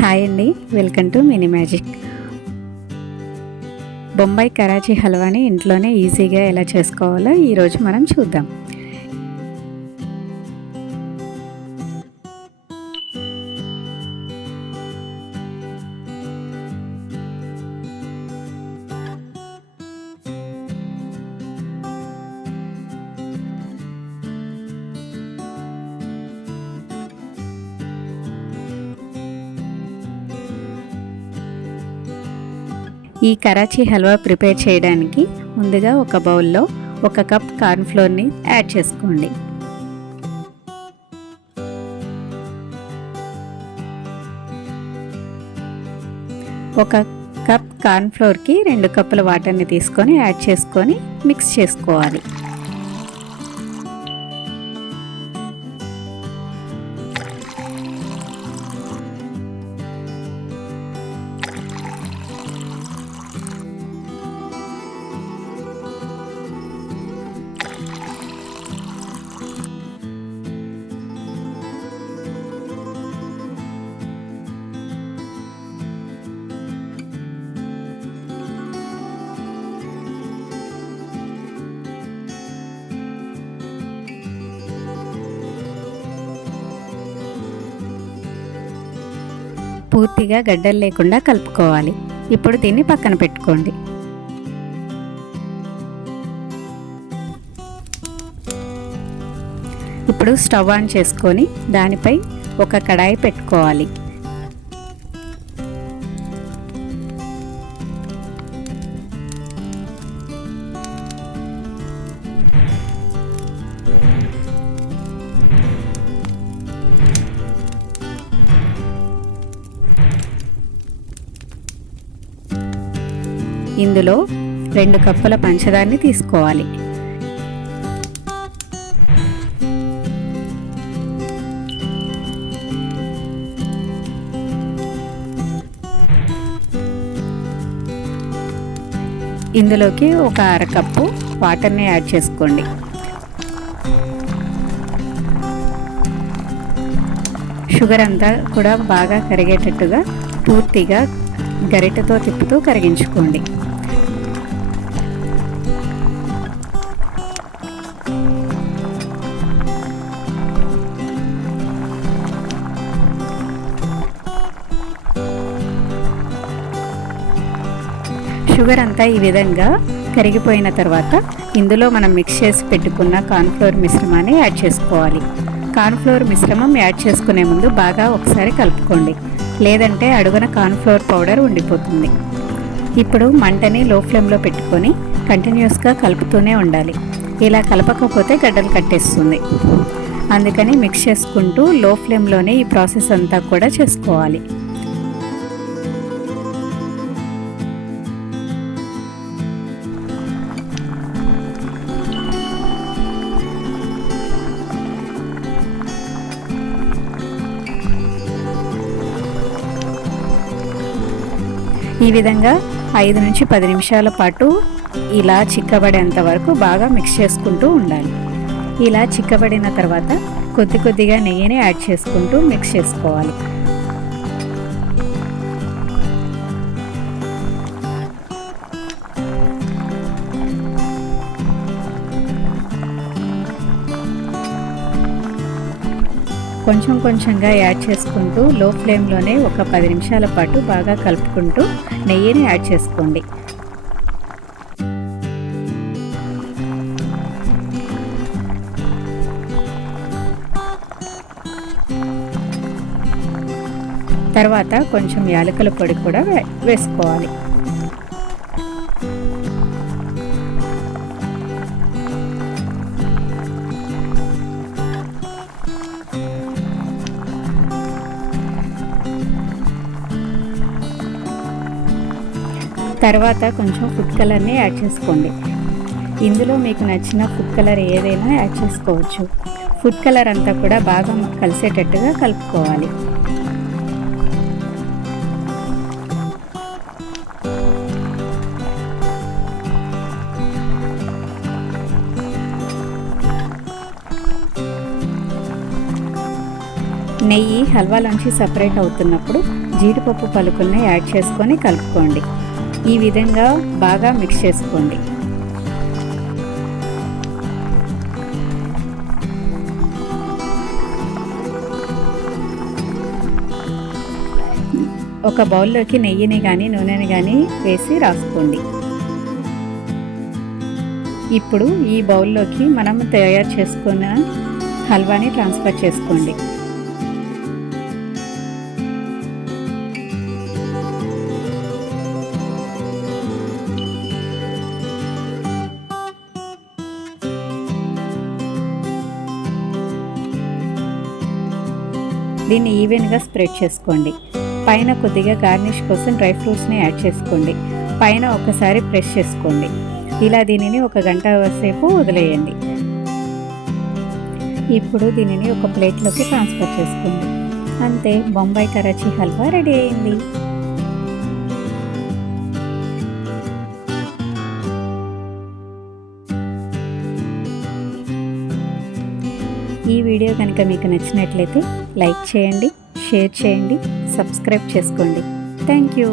Hi అండి, welcome to mini magic. Bombay Karachi హల్వాని ఇంట్లోనే ఈజీగా ఎలా చేసుకోవాలో ఈరోజు మనం చూద్దాం. ఈ కరాచీ హల్వా ప్రిపేర్ చేయడానికి ముందుగా ఒక బౌల్లో 1 కప్ కార్న్ఫ్లోర్ని యాడ్ చేసుకోండి. ఒక కప్ కార్న్ఫ్లోర్కి 2 కప్పుల వాటర్ని తీసుకొని యాడ్ చేసుకొని మిక్స్ చేసుకోవాలి. పూర్తిగా గడ్డలు లేకుండా కలుపుకోవాలి. ఇప్పుడు దీన్ని పక్కన పెట్టుకోండి. ఇప్పుడు స్టవ్ ఆన్ చేసుకొని దానిపై ఒక కడాయి పెట్టుకోవాలి. ఇందులో 2 కప్పుల పంచదారని తీసుకోవాలి. ఇందులోకి ఒక 1/2 కప్పు వాటర్ని యాడ్ చేసుకోండి. షుగర్ అంతా కూడా బాగా కరిగేటట్టుగా పూర్తిగా గరిటెతో తిప్పుతూ కరిగించుకోండి. షుగర్ అంతా ఈ విధంగా కరిగిపోయిన తర్వాత ఇందులో మనం మిక్స్ చేసి పెట్టుకున్న కార్న్ఫ్లోర్ మిశ్రమాన్ని యాడ్ చేసుకోవాలి. కార్న్ఫ్లోర్ మిశ్రమం యాడ్ చేసుకునే ముందు బాగా ఒకసారి కలుపుకోండి, లేదంటే అడుగున కార్న్ఫ్లోర్ పౌడర్ ఉండిపోతుంది. ఇప్పుడు మంటని లో ఫ్లేమ్లో పెట్టుకొని కంటిన్యూస్గా కలుపుతూనే ఉండాలి. ఇలా కలపకపోతే గడ్డలు కట్టేస్తుంది. అందుకని మిక్స్ చేసుకుంటూ లో ఫ్లేమ్లోనే ఈ ప్రాసెస్ అంతా కూడా చేసుకోవాలి. ఈ విధంగా 5 నుంచి 10 నిమిషాల పాటు ఇలా చిక్కబడేంత వరకు బాగా మిక్స్ చేసుకుంటూ ఉండాలి. ఇలా చిక్కబడిన తర్వాత కొద్ది కొద్దిగా నెయ్యిని యాడ్ చేసుకుంటూ మిక్స్ చేసుకోవాలి. కొంచెం కొంచెంగా యాడ్ చేసుకుంటూ లో ఫ్లేమ్లోనే ఒక 10 నిమిషాల పాటు బాగా కలుపుకుంటూ నెయ్యిని యాడ్ చేసుకోండి. తర్వాత కొంచెం యాలకుల పొడి కూడా వేసుకోవాలి. తర్వాత కొంచెం ఫుడ్ కలర్ని యాడ్ చేసుకోండి. ఇందులో మీకు నచ్చిన ఫుడ్ కలర్ ఏదైనా యాడ్ చేసుకోవచ్చు. ఫుడ్ కలర్ అంతా కూడా బాగా కలిసేటట్టుగా కలుపుకోవాలి. నెయ్యి హల్వాలోంచి సపరేట్ అవుతున్నప్పుడు జీడిపప్పు పలుకుల్ని యాడ్ చేసుకొని కలుపుకోండి. ఈ విధంగా బాగా మిక్స్ చేసుకోండి. ఒక బౌల్లోకి నెయ్యిని కానీ నూనెని కానీ వేసి రాసుకోండి. ఇప్పుడు ఈ బౌల్లోకి మనం తయారు చేసుకున్న హల్వాని ట్రాన్స్ఫర్ చేసుకోండి. దీన్ని ఈవెన్గా స్ప్రెడ్ చేసుకోండి. పైన కొద్దిగా గార్నిష్ కోసం డ్రై ఫ్రూట్స్ని యాడ్ చేసుకోండి. పైన ఒకసారి ప్రెస్ చేసుకోండి. ఇలా దీనిని 1 గంట సేపు వదిలేయండి. ఇప్పుడు దీనిని ఒక ప్లేట్లోకి ట్రాన్స్ఫర్ చేసుకోండి. అంతే, బొంబాయి కరాచీ హల్వా రెడీ అయింది. ఈ వీడియో కనుక మీకు నచ్చినట్లయితే లైక్ చేయండి, షేర్ చేయండి, సబ్స్క్రైబ్ చేసుకోండి. Thank you.